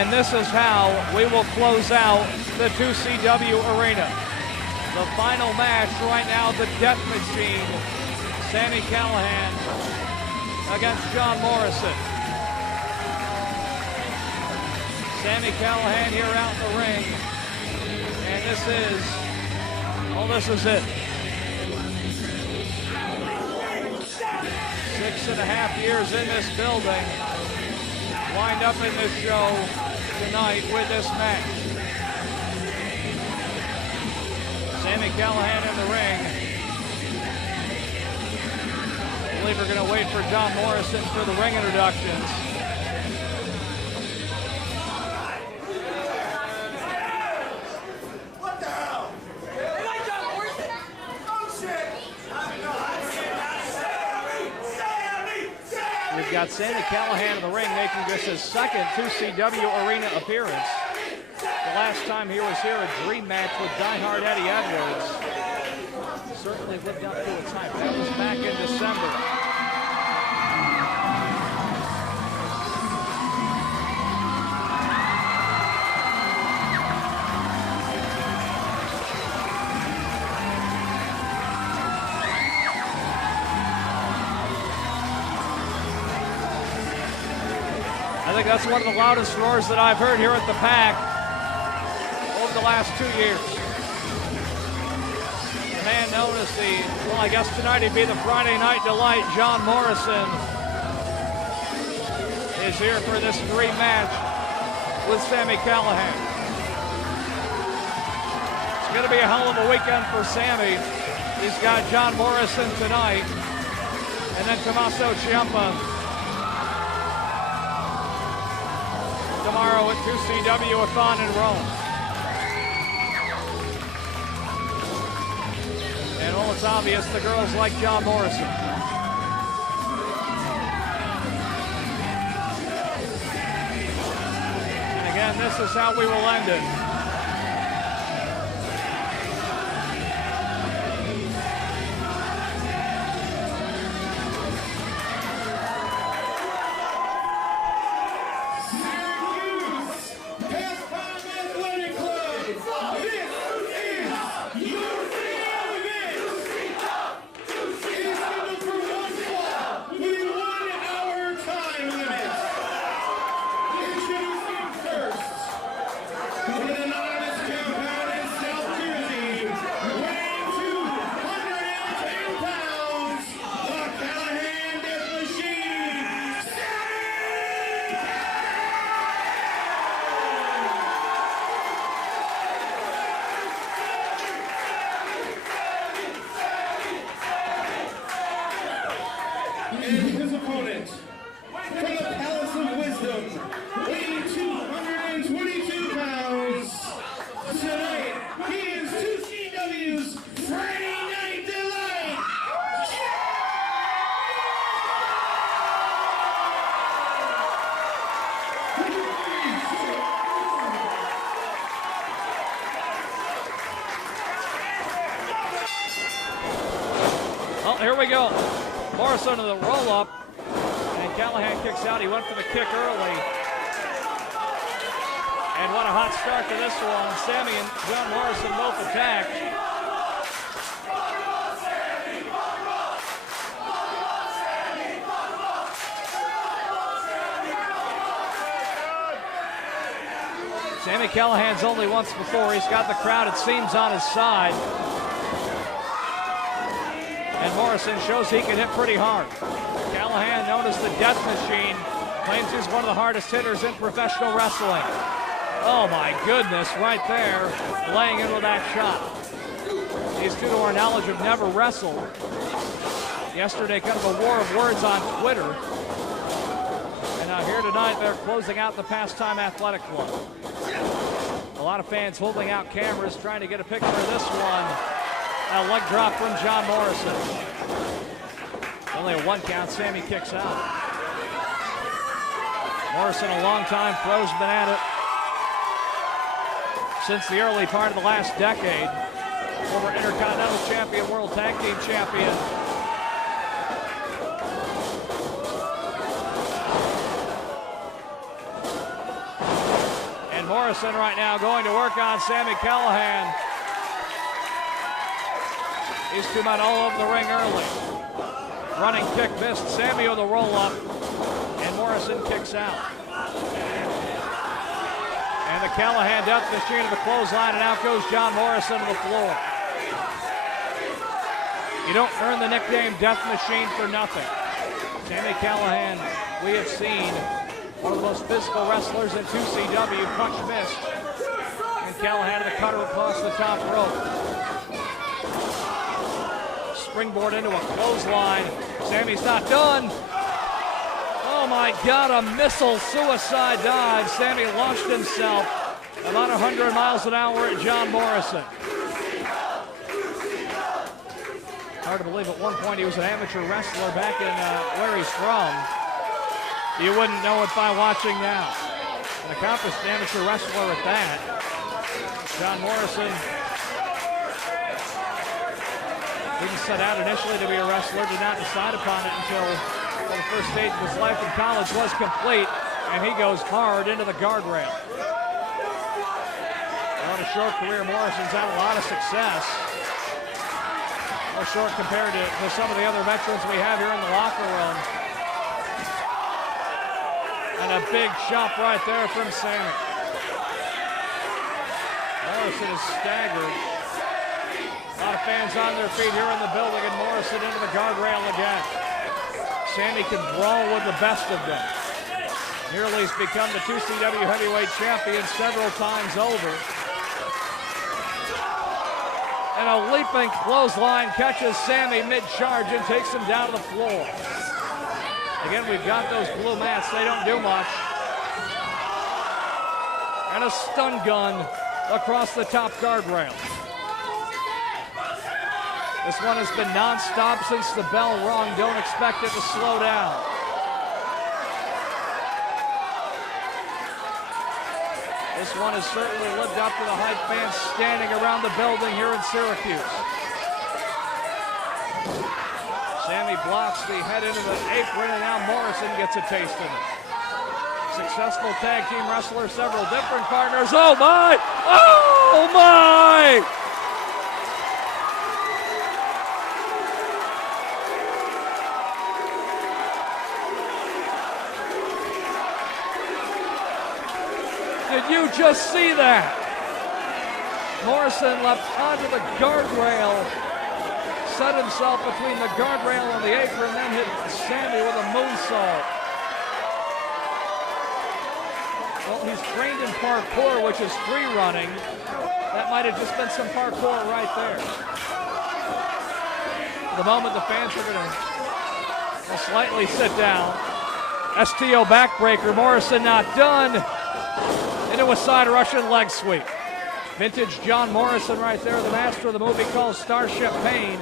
And this is how we will close out the 2CW Arena. The final match right now, the Death Machine, Sami Callihan against John Morrison. Sami Callihan here out in the ring. And this is it. 6.5 years in this building. Wind up in this show tonight with this match. Sami Callihan in the ring. I believe we're going to wait for John Morrison for the ring introductions. What the hell? They like John Morrison? Oh shit! We've got Sami Callihan in the ring making this his second 2CW Arena appearance. The last time he was here, a dream match with diehard Eddie Edwards. Certainly lived up to its hype. That was back in December. I think that's one of the loudest roars that I've heard here at the Pack over the last 2 years. The man known as I guess tonight he'd be the Friday Night Delight, John Morrison, is here for this dream match with Sami Callihan. It's going to be a hell of a weekend for Sami. He's got John Morrison tonight, and then Tommaso Ciampa tomorrow at 2CW-a-thon in Rome. And well, it's obvious the girls like John Morrison. And again, this is how we will end it. And his opponent, from the Palace of Wisdom, weighing 222 pounds, tonight he is 2CW's Friday Night Delight. Well, here we go. Morrison to the roll-up, and Callihan kicks out. He went for the kick early. And what a hot start to this one. Sami and John Morrison both attack. Sami Callihan's only once before. He's got the crowd, it seems, on his side. And Morrison shows he can hit pretty hard. Callihan, known as the Death Machine, claims he's one of the hardest hitters in professional wrestling. Oh my goodness, right there, laying in with that shot. These two, to our knowledge, have never wrestled. Yesterday, kind of a war of words on Twitter. And now here tonight, they're closing out the Pastime Athletic Club. A lot of fans holding out cameras, trying to get a picture of this one. A leg drop from John Morrison. Only a 1 count, Sami kicks out. Morrison, a long time pro's been at it since the early part of the last decade. Former Intercontinental Champion, World Tag Team Champion. Morrison right now going to work on Sami Callihan. These two men all over the ring early. Running kick missed. Sami with a roll-up, and Morrison kicks out. And the Callihan death machine of the clothesline, and out goes John Morrison to the floor. You don't earn the nickname Death Machine for nothing. Sami Callihan, we have seen one of the most physical wrestlers in 2CW, punch missed. And Callihan to the cutter across the top rope. Springboard into a clothesline. Sami's not done. Oh my God, a missile suicide dive. Sami launched himself about 100 miles an hour at John Morrison. Hard to believe at one point he was an amateur wrestler back in where he's from. You wouldn't know it by watching now. An accomplished amateur wrestler at that. John Morrison didn't set out initially to be a wrestler, did not decide upon it until the first stage of his life in college was complete, and he goes hard into the guardrail. On a short career, Morrison's had a lot of success. Short compared to some of the other veterans we have here in the locker room. And a big chop right there from Sami. Morrison is staggered. A lot of fans on their feet here in the building, and Morrison into the guardrail again. Sami can brawl with the best of them. Nearly has become the 2CW heavyweight champion several times over. And a leaping clothesline catches Sami mid-charge and takes him down to the floor. Again, we've got those blue mats. They don't do much. And a stun gun across the top guardrail. This one has been non-stop since the bell rung. Don't expect it to slow down. This one has certainly lived up to the hype fans standing around the building here in Syracuse. Sami blocks the head into the apron, and now Morrison gets a taste of it. Successful tag team wrestler, several different partners. Oh my! Oh my! Did you just see that? Morrison leapt onto the guardrail, set himself between the guardrail and the apron, then hit Sami with a moonsault. Well, he's trained in parkour, which is free running. That might have just been some parkour right there. For the moment, the fans are going to slightly sit down. STO backbreaker, Morrison not done. Into a side Russian leg sweep. Vintage John Morrison right there, the master of the movie called Starship Pain.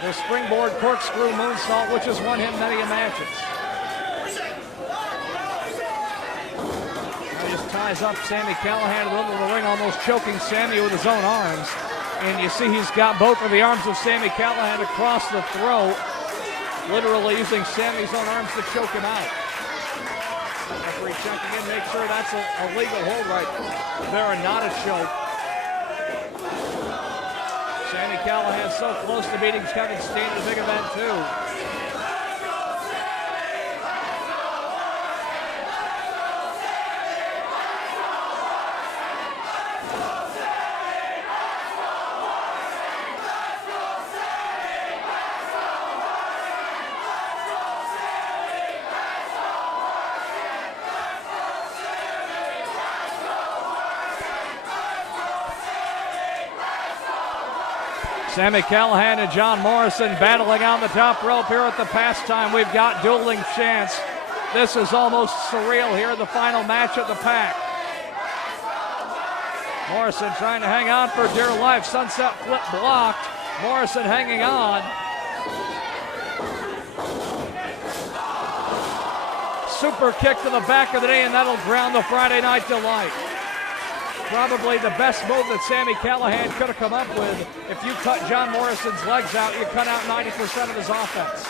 The springboard corkscrew moonsault, which has won him many matches. He just ties up Sami Callihan in the middle of the ring, almost choking Sami with his own arms. And you see he's got both of the arms of Sami Callihan across the throat, literally using Sami's own arms to choke him out. Referee checking in, make sure that's a legal hold right there and not a choke. Sami Callihan so close to beating Kevin Steen in the big event too. Sami Callihan and John Morrison battling on the top rope here at the pastime. We've got dueling chants. This is almost surreal here, the final match of the pack. Morrison trying to hang on for dear life. Sunset flip blocked. Morrison hanging on. Super kick to the back of the knee, and that'll ground the Friday Night Delight. Probably the best move that Sami Callihan could have come up with. If you cut John Morrison's legs out, you cut out 90% of his offense.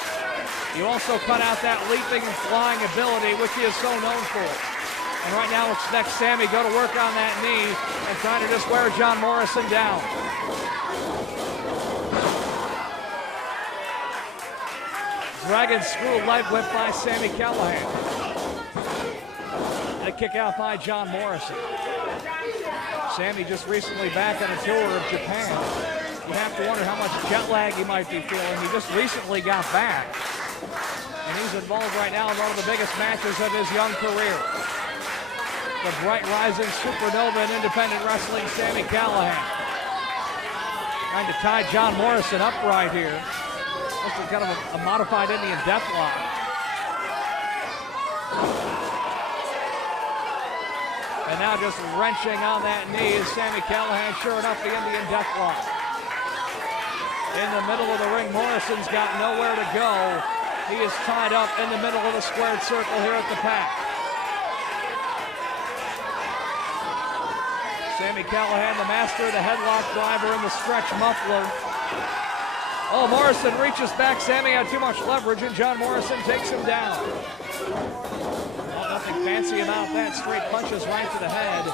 You also cut out that leaping and flying ability, which he is so known for. And right now expect Sami go to work on that knee and trying to just wear John Morrison down. Dragon screw leg whip by Sami Callihan. And a kick out by John Morrison. Sami just recently back on a tour of Japan. You have to wonder how much jet lag he might be feeling. He just recently got back. And he's involved right now in one of the biggest matches of his young career. The bright rising supernova in independent wrestling, Sami Callihan. Trying to tie John Morrison up right here. This is kind of a modified Indian deathlock. And now just wrenching on that knee is Sami Callihan, sure enough, the Indian deathlock. In the middle of the ring, Morrison's got nowhere to go. He is tied up in the middle of the squared circle here at the pack. Sami Callihan, the master of the headlock driver and the stretch muffler. Oh, Morrison reaches back. Sami had too much leverage, and John Morrison takes him down. Well, nothing fancy about that. Straight punches right to the head.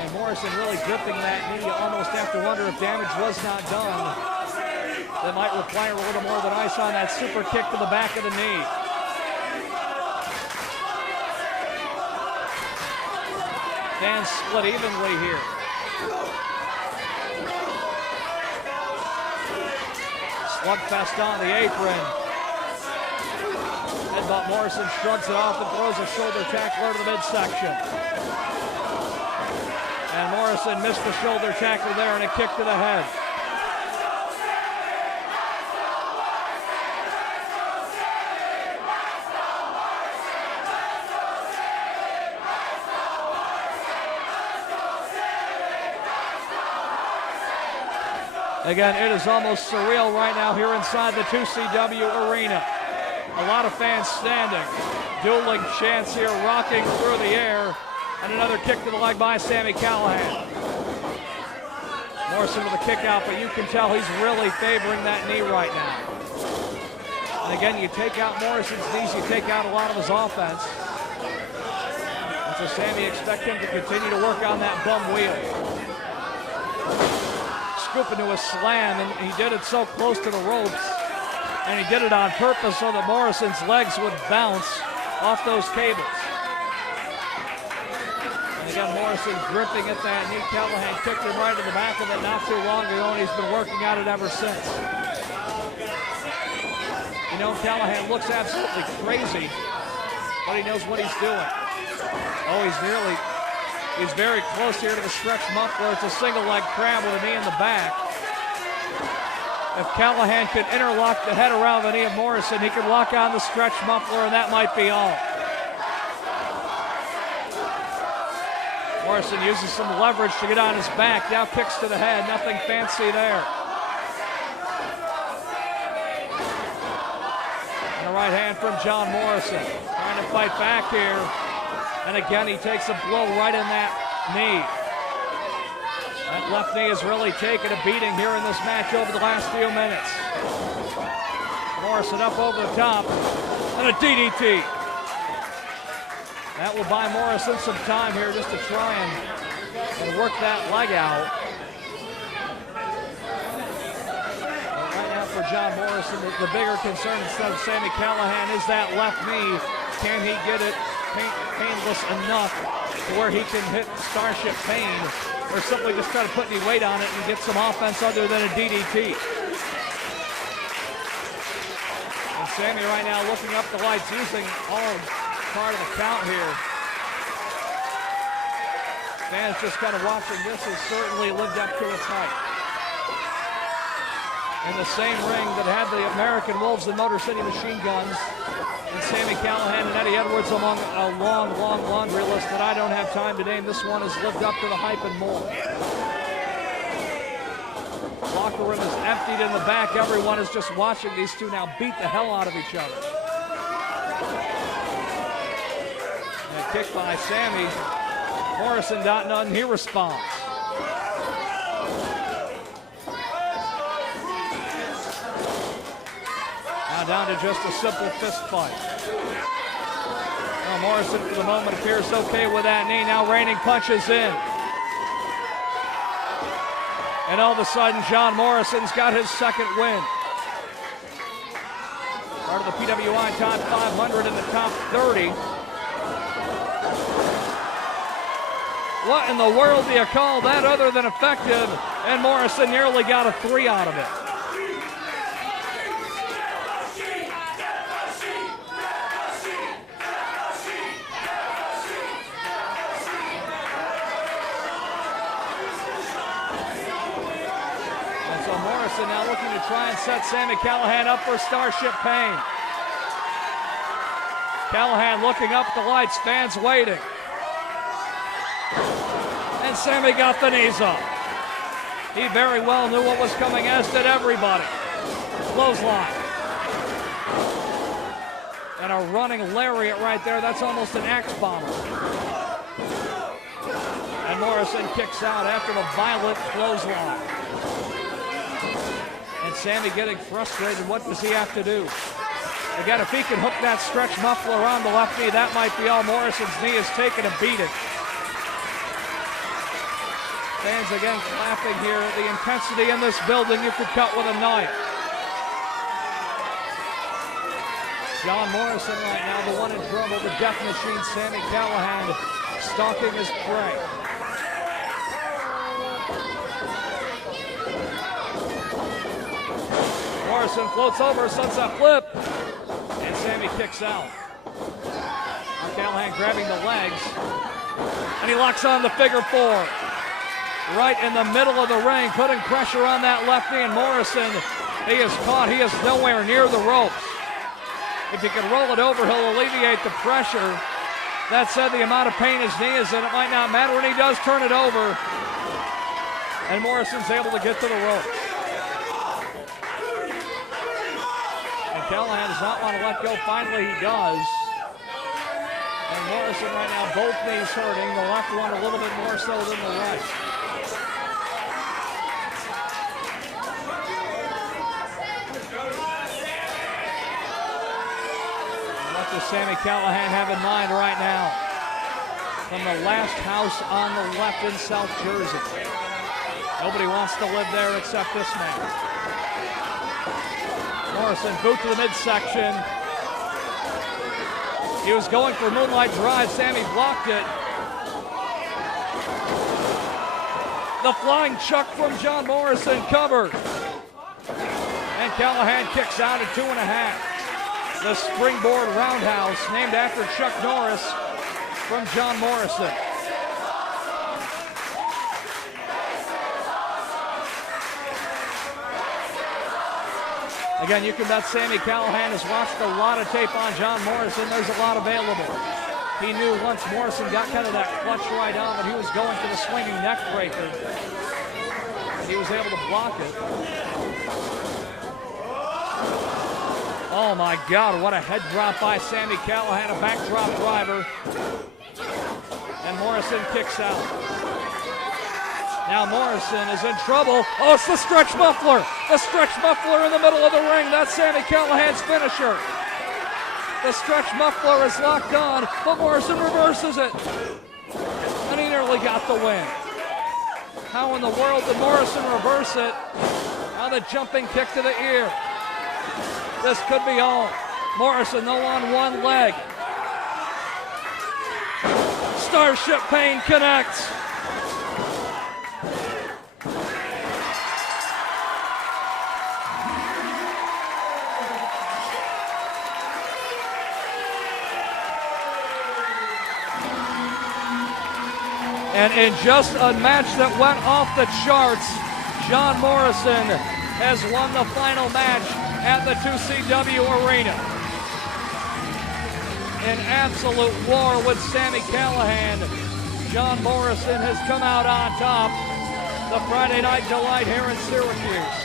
And Morrison really gripping that knee. You almost have to wonder if damage was not done. That might require a little more than ice on that super kick to the back of the knee. Fans split evenly here. Slugfest on the apron. Headbutt, Morrison shrugs it off and throws a shoulder tackler to the midsection. And Morrison missed the shoulder tackle there and a kick to the head. Again, it is almost surreal right now here inside the 2CW arena. A lot of fans standing, dueling chants here, rocking through the air, and another kick to the leg by Sami Callihan. Morrison with a kick out, but you can tell he's really favoring that knee right now. And again, you take out Morrison's knees, you take out a lot of his offense. And so Sami expect him to continue to work on that bum wheel. Scoop into a slam, and he did it so close to the ropes, and he did it on purpose so that Morrison's legs would bounce off those cables. And again, Morrison gripping at that knee. Callihan kicked him right in the back of it not too long ago, and he's been working at it ever since. You know, Callihan looks absolutely crazy, but he knows what he's doing. Oh, he's very close here to the stretch muffler. It's a single leg crab with a knee in the back. If Callihan could interlock the head around the knee of Morrison, he could lock on the stretch muffler, and that might be all. Morrison uses some leverage to get on his back. Now kicks to the head. Nothing fancy there. And a right hand from John Morrison. Trying to fight back here. And again, he takes a blow right in that knee. That left knee has really taken a beating here in this match over the last few minutes. Morrison up over the top, and a DDT. That will buy Morrison some time here just to try and work that leg out. But right now for John Morrison, the bigger concern instead of Sami Callihan is that left knee. Can he get it painless enough to where he can hit Starship Pain, or simply just try to put any weight on it and get some offense other than a DDT. And Sami right now looking up the lights, using all part of the count here. Fans just kind of watching this has certainly lived up to its hype. In the same ring that had the American Wolves and Motor City Machine Guns, and Sami Callihan and Eddie Edwards among a long, long laundry list that I don't have time to name. This one has lived up to the hype and more. Locker room is emptied in the back. Everyone is just watching these two now beat the hell out of each other. And a kick by Sami. Morrison got none. He responds. Now down to just a simple fist fight. Well, Morrison for the moment appears okay with that knee. Now raining punches in. And all of a sudden, John Morrison's got his second win. Part of the PWI top 500 in the top 30. What in the world do you call that other than effective? And Morrison nearly got a 3 out of it. And so Morrison now looking to try and set Sami Callihan up for Starship Pain. Callihan looking up at the lights, fans waiting. And Sami got the knees up. He very well knew what was coming, as did everybody. Clothesline. And a running lariat right there. That's almost an axe bomber. And Morrison kicks out after the violent clothesline. And Sami getting frustrated. What does he have to do? Again, if he can hook that stretch muffler on the left knee, that might be all. Morrison's knee is taken and beaten. Fans again clapping here. The intensity in this building you could cut with a knife. John Morrison right now, the one in trouble, the death machine, Sami Callihan, stalking his prey. Morrison floats over, sunset flip, and Sami kicks out. Now Callihan grabbing the legs, and he locks on the figure 4. Right in the middle of the ring, putting pressure on that left knee, and Morrison, he is caught. He is nowhere near the ropes. If he can roll it over, he'll alleviate the pressure. That said, the amount of pain his knee is in, it might not matter, and he does turn it over. And Morrison's able to get to the ropes. And Callihan does not want to let go. Finally, he does. And Morrison right now, both knees hurting. The left one a little bit more so than the right. What does Sami Callihan have in mind right now? From the last house on the left in South Jersey. Nobody wants to live there except this man. Morrison, boot to the midsection. He was going for Moonlight Drive. Sami blocked it. The flying chuck from John Morrison covered. And Callihan kicks out at 2.5. The springboard roundhouse, named after Chuck Norris, from John Morrison. Again, you can bet Sami Callihan has watched a lot of tape on John Morrison. There's a lot available. He knew once Morrison got kind of that clutch right on that he was going for the swinging neck breaker. And he was able to block it. Oh my God, what a head drop by Sami Callihan, a backdrop driver. And Morrison kicks out. Now Morrison is in trouble. Oh, it's the stretch muffler. The stretch muffler in the middle of the ring. That's Sami Callihan's finisher. The stretch muffler is locked on, but Morrison reverses it. And he nearly got the win. How in the world did Morrison reverse it? Now the jumping kick to the ear. This could be all. Morrison, though, on one leg. Starship Pain connects. And in just a match that went off the charts, John Morrison has won the final match at the 2CW Arena. In absolute war with Sami Callihan, John Morrison has come out on top. The Friday Night Delight here in Syracuse.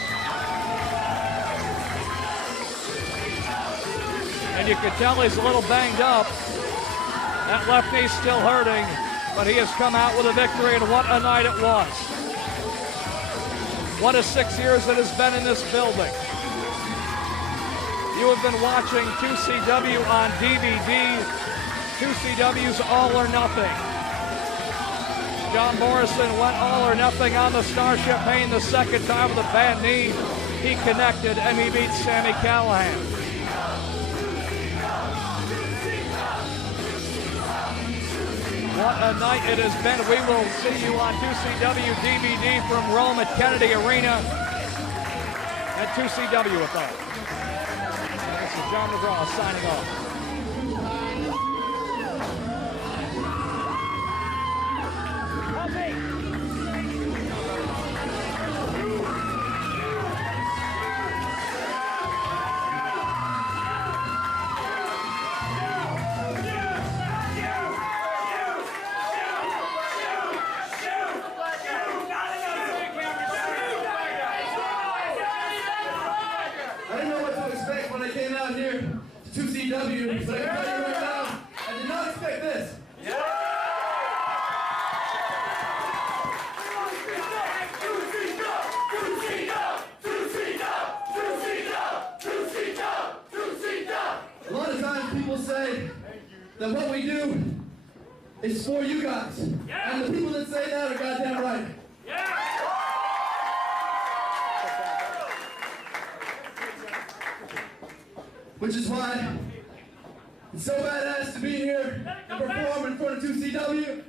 And you can tell he's a little banged up. That left knee's still hurting, but he has come out with a victory, and what a night it was. What a 6 years it has been in this building. You have been watching 2CW on DVD. 2CW's All or Nothing. John Morrison went all or nothing on the Starship Pain the second time with a bad knee. He connected and he beat Sami Callihan. What a night it has been. We will see you on 2CW DVD from Rome at Kennedy Arena at 2CW with us. This is John McGraw signing off. I didn't know what to expect when I came out here to 2CW, but I can tell you right now, I did not expect this. A lot of times people say that what we do is for you guys. And the people that say that are goddamn right. Which is why it's so badass to be here and perform in front of 2CW.